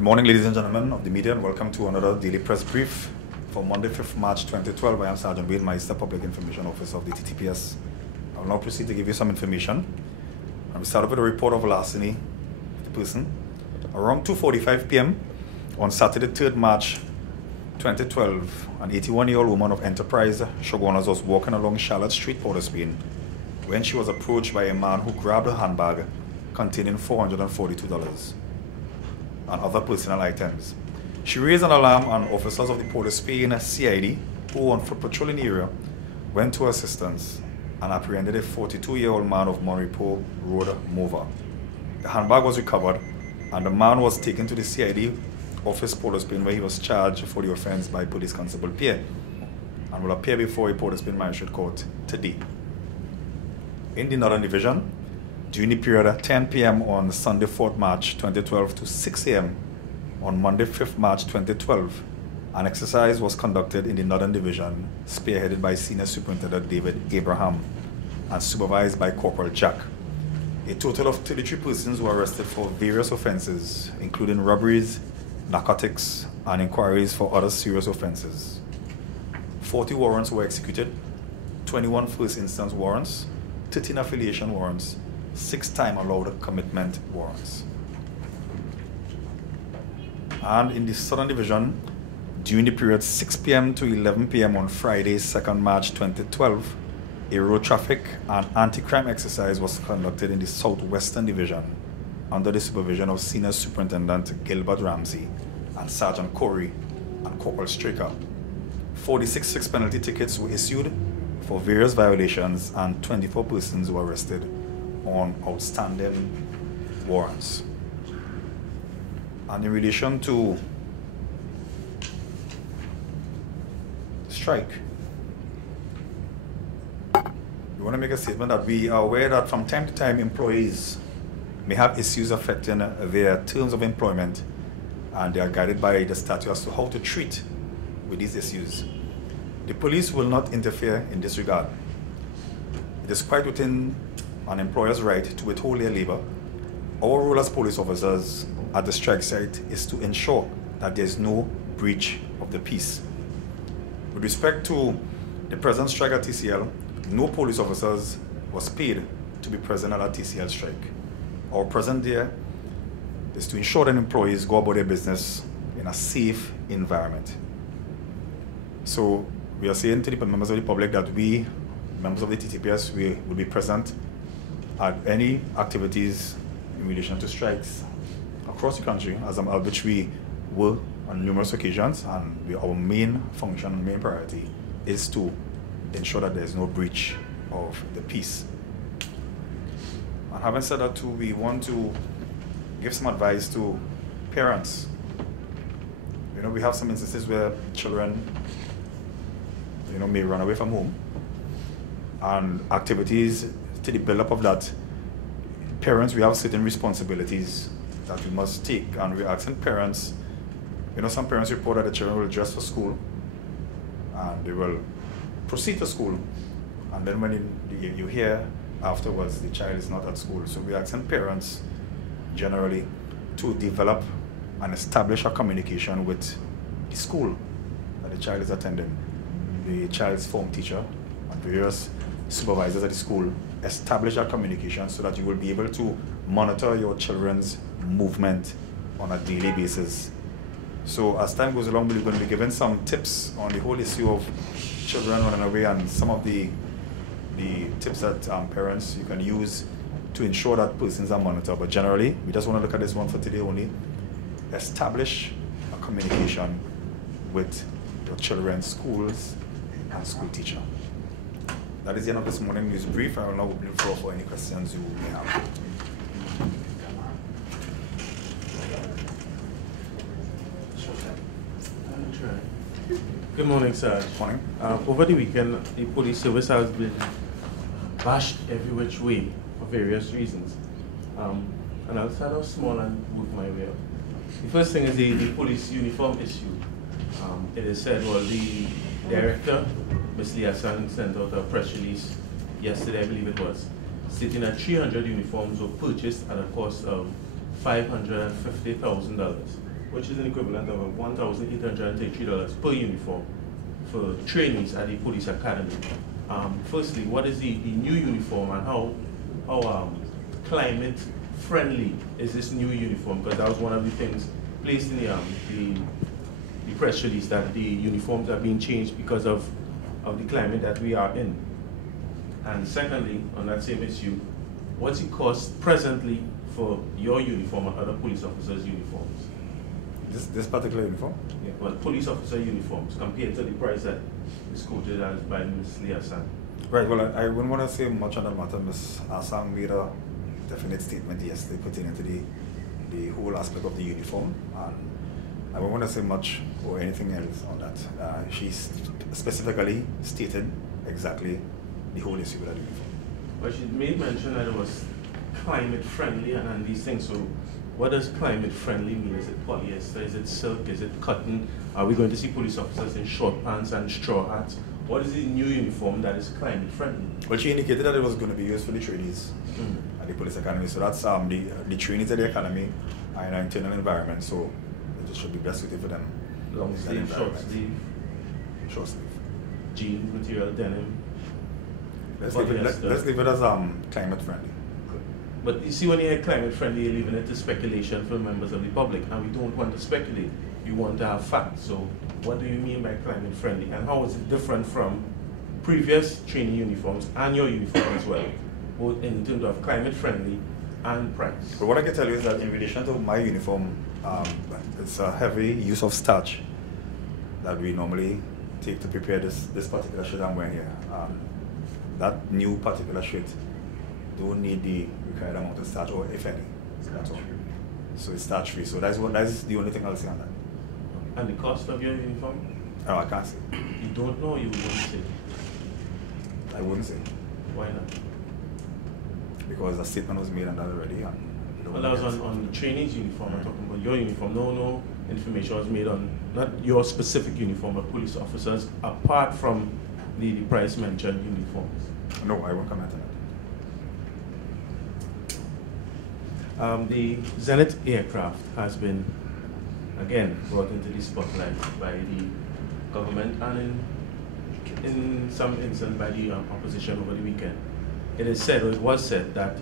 Good morning, ladies and gentlemen of the media, and welcome to another daily press brief for Monday, 5th March 2012. I am Sergeant Wayne Meister, Public Information Officer of the TTPS. I will now proceed to give you some information. I will start off with a report of larceny of the person. Around 2:45 p.m. on Saturday, 3rd March 2012, an 81-year-old woman of Enterprise, Shogunas, was walking along Charlotte Street, Port of Spain, when she was approached by a man who grabbed her handbag containing $442 and other personal items. She raised an alarm, and officers of the Port of Spain CID, who were on foot patrol in the area, went to her assistance and apprehended a 42-year-old man of Monrepo Road, Mova. The handbag was recovered, and the man was taken to the CID office, Port of Spain, where he was charged for the offense by Police Constable Pierre and will appear before a Port of Spain Magistrate Court today. In the Northern Division, during the period at 10 p.m. on Sunday, 4th March 2012 to 6 a.m. on Monday, 5th March 2012, an exercise was conducted in the Northern Division, spearheaded by Senior Superintendent David Abraham and supervised by Corporal Jack. A total of 33 persons were arrested for various offenses, including robberies, narcotics, and inquiries for other serious offenses. 40 warrants were executed, 21 first instance warrants, 13 affiliation warrants, 6 time allowed commitment warrants. And in the Southern Division, during the period 6 p.m. to 11 p.m. on Friday, 2nd March 2012, a road traffic and anti-crime exercise was conducted in the Southwestern Division under the supervision of Senior Superintendent Gilbert Ramsey and Sergeant Corey and Corporal Straker. 46 6-penalty tickets were issued for various violations, and 24 persons were arrested on outstanding warrants. And in relation to strike, we want to make a statement that we are aware that from time to time employees may have issues affecting their terms of employment, and they are guided by the statute as to how to treat with these issues. The police will not interfere in this regard. It is quite within an employer's right to withhold their labor. Our role as police officers at the strike site is to ensure that there is no breach of the peace. With respect to the present strike at TCL, no police officers was paid to be present at a TCL strike. Our presence there is to ensure that employees go about their business in a safe environment. So we are saying to the members of the public that we, members of the TTPS, we will be present at any activities in relation to strikes across the country, which we were on numerous occasions, and our main function, main priority is to ensure that there is no breach of the peace. And having said that too, we want to give some advice to parents. You know, we have some instances where children, may run away from home, and activities to the build-up of that. Parents, we have certain responsibilities that we must take, and we're asking parents, some parents report that the children will dress for school and they will proceed to school, and then when you hear afterwards the child is not at school. So we're asking parents generally to develop and establish a communication with the school that the child is attending, the child's form teacher and various supervisors at the school. Establish that communication so that you will be able to monitor your children's movement on a daily basis. So as time goes along, we're going to be giving some tips on the whole issue of children running away, and some of the tips that parents you can use to ensure that persons are monitored. But generally, we just want to look at this one for today only. Establish a communication with your children's schools and school teacher. That is the end of this morning news brief. I will now open the floor for any questions you may have. Good morning, sir. Good morning. Over the weekend, the police service has been bashed every which way for various reasons. And I'll start off small and work my way up. The first thing is the police uniform issue. It is said, well, the director, Ms. Liasan, sent out a press release yesterday, I believe it was, stating that 300 uniforms were purchased at a cost of $550,000. which is an equivalent of $1,833 per uniform for trainees at the police academy. Firstly, what is the new uniform, and how climate friendly is this new uniform? Because that was one of the things placed in the press release, that the uniforms are being changed because of the climate that we are in. And secondly, on that same issue, what's it cost presently for your uniform and other police officers' uniforms? This particular uniform? Yeah, well, police officer uniforms compared to the price that is quoted as by Ms. Lee Hassan. Right, well, I wouldn't want to say much on that matter. Ms. Hassan made a definite statement yesterday pertaining to the whole aspect of the uniform, and I wouldn't want to say much or anything else on that. She specifically stated exactly the whole issue with that uniform. But she made mention that it was climate friendly and these things. So what does climate friendly mean? Is it polyester? Is it silk? Is it cotton? Are we going to see police officers in short pants and straw hats? What is the new uniform that is climate friendly? Well, she indicated that it was going to be used for the trainees at the police academy. So that's the trainees at the academy are in an internal environment, so it should be best suited for them. Long sleeve, short sleeve? Short sleeve. Jeans, material, denim? Let's leave it as climate friendly. But you see, when you hear climate friendly, you're leaving it to speculation for members of the public, and we don't want to speculate. We want to have facts. So what do you mean by climate friendly, and how is it different from previous training uniforms and your uniform as well, both in terms of climate friendly and price? But what I can tell you is that in relation to my uniform, it's a heavy use of starch that we normally take to prepare this particular shirt I'm wearing here. That new particular shirt don't need the required amount of starch, or if any. That's all. So it's starch free. So that's the only thing I'll say on that. And the cost of your uniform? Oh, I can't say. You don't know, you wouldn't say? I wouldn't say. Why not? Because a statement was made on that already. Well, that was on the trainee's uniform. I'm talking about your uniform. No information was made on, not your specific uniform, but police officers, apart from the price mentioned uniforms. No, I won't comment on that. The Zenith aircraft has been, again, brought into the spotlight by the government and in some instance by the opposition over the weekend. It is said, or it was said, that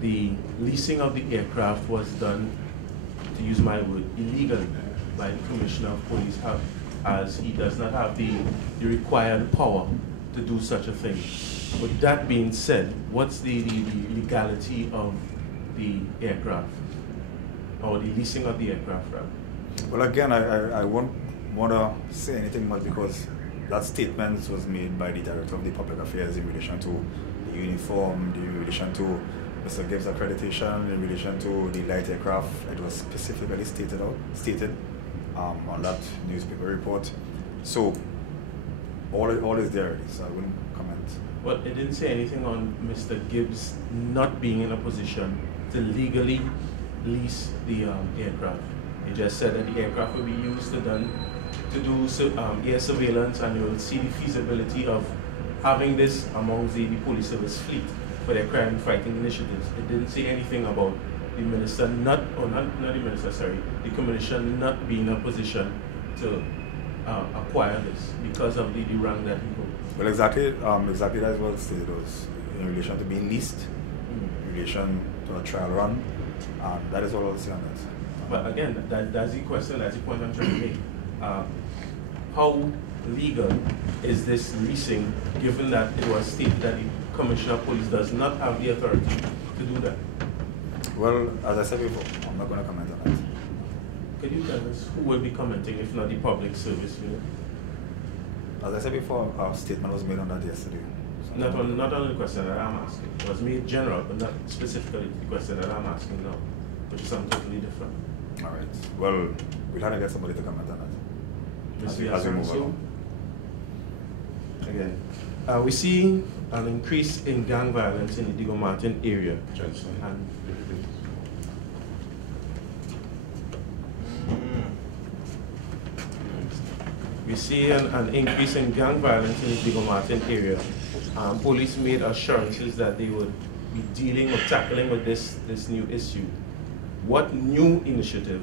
the leasing of the aircraft was done, to use my word, illegally by the Commissioner of Police, as he does not have the required power to do such a thing. With that being said, what's the legality of the aircraft, or the leasing of the aircraft, rather? Well, again, I won't want to say anything much, because that statement was made by the Director of the Public Affairs in relation to the uniform, in relation to Mr. Gibbs' accreditation, in relation to the light aircraft. It was specifically stated on that newspaper report. So all is there, so I wouldn't comment. Well, it didn't say anything on Mr. Gibbs not being in a position to legally lease the aircraft. It just said that the aircraft will be used to do air surveillance, and you will see the feasibility of having this amongst the police service fleet for their crime fighting initiatives. It didn't say anything about the minister the commissioner not being in a position to acquire this because of the rank that he holds. Well, exactly that's what it stated was in relation to being leased, in relation to a trial run. That is all I'll say on this. But again, that's the question, that's the point I'm trying to make. How legal is this leasing, given that it was stated that the Commissioner of Police does not have the authority to do that? Well, as I said before, I'm not going to comment on that. Can you tell us who will be commenting, if not the public service unit? As I said before, a statement was made on that yesterday. So not on the question that I'm asking. It was made general, but not specifically the question that I'm asking now, which is something totally different. All right. Well, we'll have to get somebody to comment on that as we move along. Again, we see an increase in gang violence in the Diego Martin area. And we see an increase in gang violence in the Diego Martin area. Police made assurances that they would be dealing or tackling with this new issue. What new initiative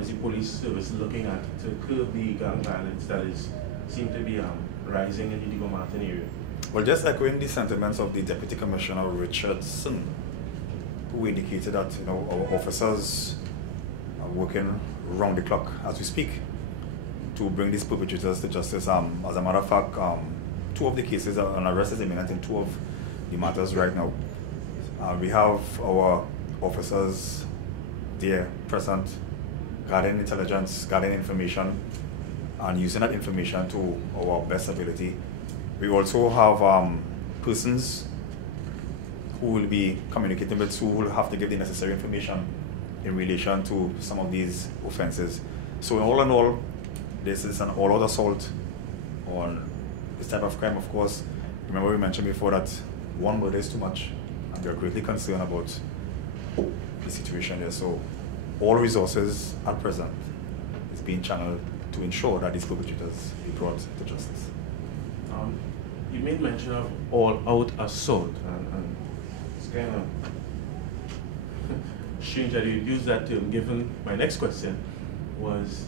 is the police service looking at to curb the gang violence that is seem to be rising in the Diego Martin area? Well, just echoing the sentiments of the Deputy Commissioner Richardson, who indicated that our officers are working round the clock as we speak to bring these perpetrators to justice. As a matter of fact, 2 of the cases, an arrest is imminent in 2 of the matters right now. We have our officers there present, gathering intelligence, gathering information, and using that information to our best ability. We also have persons who will be communicating with, who will have to give the necessary information in relation to some of these offenses. So all in all, this is an all-out assault on this type of crime. Of course, remember we mentioned before that 1 murder is too much, and we are greatly concerned about the situation there. So all resources at present is being channeled to ensure that these perpetrators be brought to justice. You made mention of all-out assault, and it's kind of strange that you use that term, given my next question was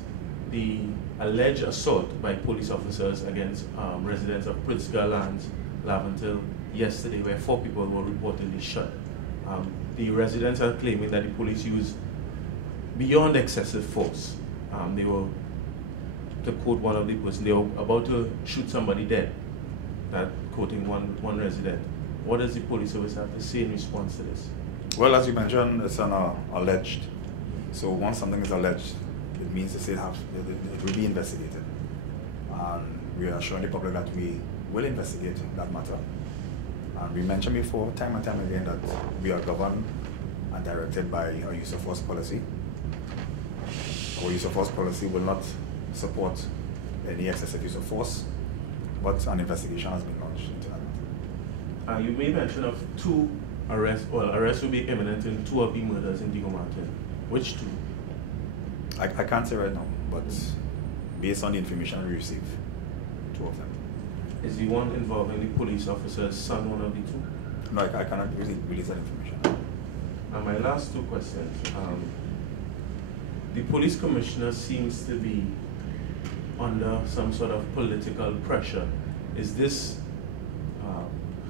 the alleged assault by police officers against residents of Prince Garland, Laventille, yesterday, where 4 people were reportedly shot. The residents are claiming that the police used beyond excessive force. They were, to quote one of the persons, they were about to shoot somebody dead, that quoting one resident. What does the police service have to say in response to this? Well, as you mentioned, it's an alleged. So once something is alleged, it means to say it will be investigated. And we are assuring the public that we will investigate that matter. And we mentioned before, time and time again, that we are governed and directed by our use of force policy. Our use of force policy will not support any excessive use of force, but an investigation has been launched into that. You made mention of 2 arrests. Well, arrests will be imminent in 2 of the murders in Diego Martin. Which 2? I can't say right now, but based on the information we receive, 2 of them. Is the one involving the police officer's son one of the 2? No, I cannot really release that information. And my last 2 questions. The police commissioner seems to be under some sort of political pressure. Is this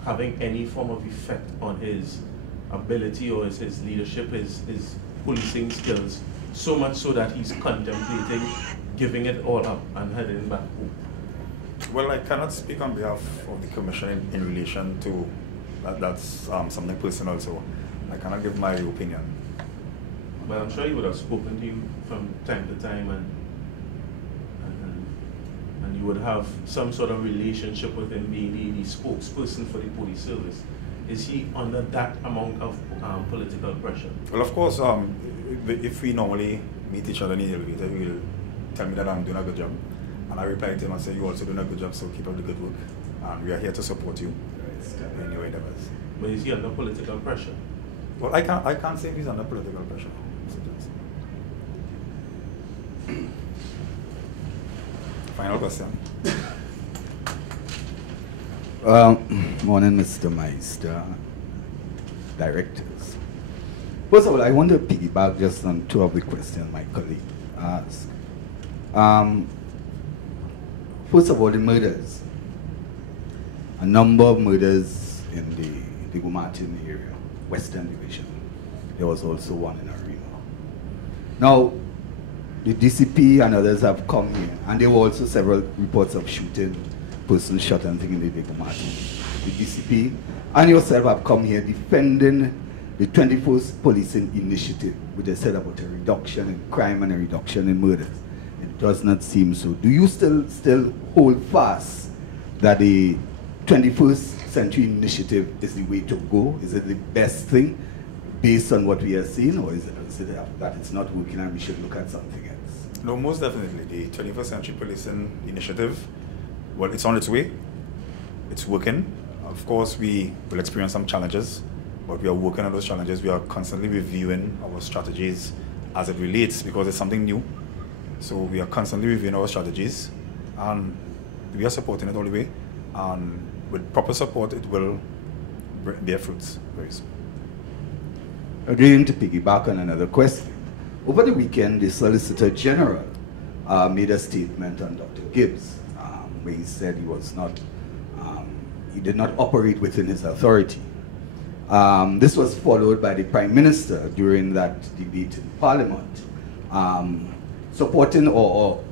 having any form of effect on his ability or his leadership, his policing skills, so much so that he's contemplating giving it all up and heading back home? Well, I cannot speak on behalf of the commission in relation to that. That's something personal, so I cannot give my opinion. But I'm sure he would have spoken to you from time to time, and you would have some sort of relationship with him being the spokesperson for the police service. Is he under that amount of political pressure? Well, of course, if we normally meet each other in the elevator, he will tell me that I'm doing a good job. And I reply to him and say, you're also doing a good job, so keep up the good work. And we are here to support you in your endeavors. But is he under political pressure? Well, I can't say he's under political pressure. Final question. Morning, Mr. Meister, directors. First of all, I want to piggyback just on 2 of the questions my colleague asked. First of all, the murders. A number of murders in the Martin area, Western Division. There was also one in Arena. Now, the DCP and others have come here, and there were also several reports of shooting, persons shot and things in the Martin. The DCP and yourself have come here defending the 21st Policing Initiative, which they said about a reduction in crime and a reduction in murders. It does not seem so. Do you still hold fast that the 21st Century Initiative is the way to go? Is it the best thing based on what we are seeing, or is it that it's not working and we should look at something else? No, most definitely. The 21st Century Policing Initiative, well, it's on its way. It's working. Of course, we will experience some challenges, but we are working on those challenges. We are constantly reviewing our strategies as it relates, because it's something new. So we are constantly reviewing our strategies, and we are supporting it all the way. And with proper support, it will bear fruits very soon. Again, to piggyback on another question, Over the weekend, the Solicitor General made a statement on Dr. Gibbs, where he said he did not operate within his authority. This was followed by the Prime Minister during that debate in Parliament, supporting or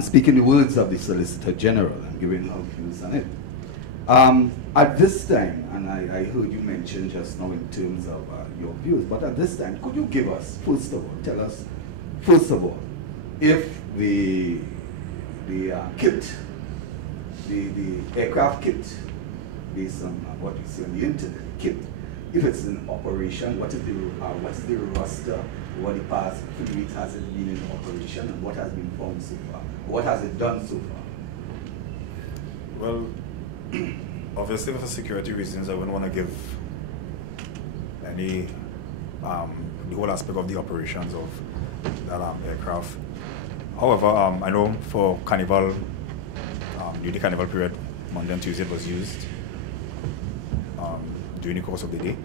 speaking the words of the Solicitor General and giving her views on it. At this time, and I heard you mention just now in terms of your views, but at this time, could you give us, first of all, tell us, first of all, if the kit, the aircraft kit, based on what you see on the internet, kit, if it's in operation, what's the roster, what the past 3 weeks has it been in operation, and what has been found so far? What has it done so far? Well, obviously for security reasons, I wouldn't want to give any, the whole aspect of the operations of that aircraft. However, I know for Carnival, during the Carnival period, Monday and Tuesday it was used during the course of the day.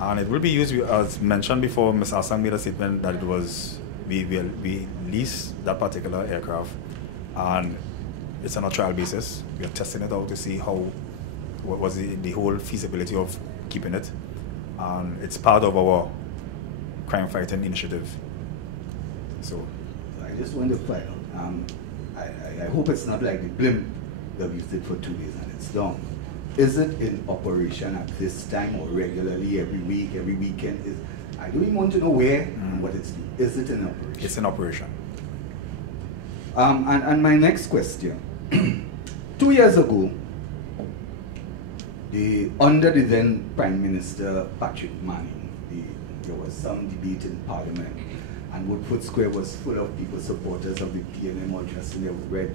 And it will be used, as mentioned before, Ms. Asang made a statement that it was, we leased that particular aircraft, and it's on a trial basis. We are testing it out to see what was the whole feasibility of keeping it. And it's part of our crime fighting initiative. So I just want to find out, I hope it's not like the blimp that we did for 2 days and it's done. Is it in operation at this time or regularly, every week, every weekend? I don't even want to know where and what it's doing. Is it in operation? It's in operation. And my next question. 2 years ago, under the then Prime Minister Patrick Manning, there was some debate in Parliament, and Woodford Square was full of people, supporters of the PNM, all dressed in their red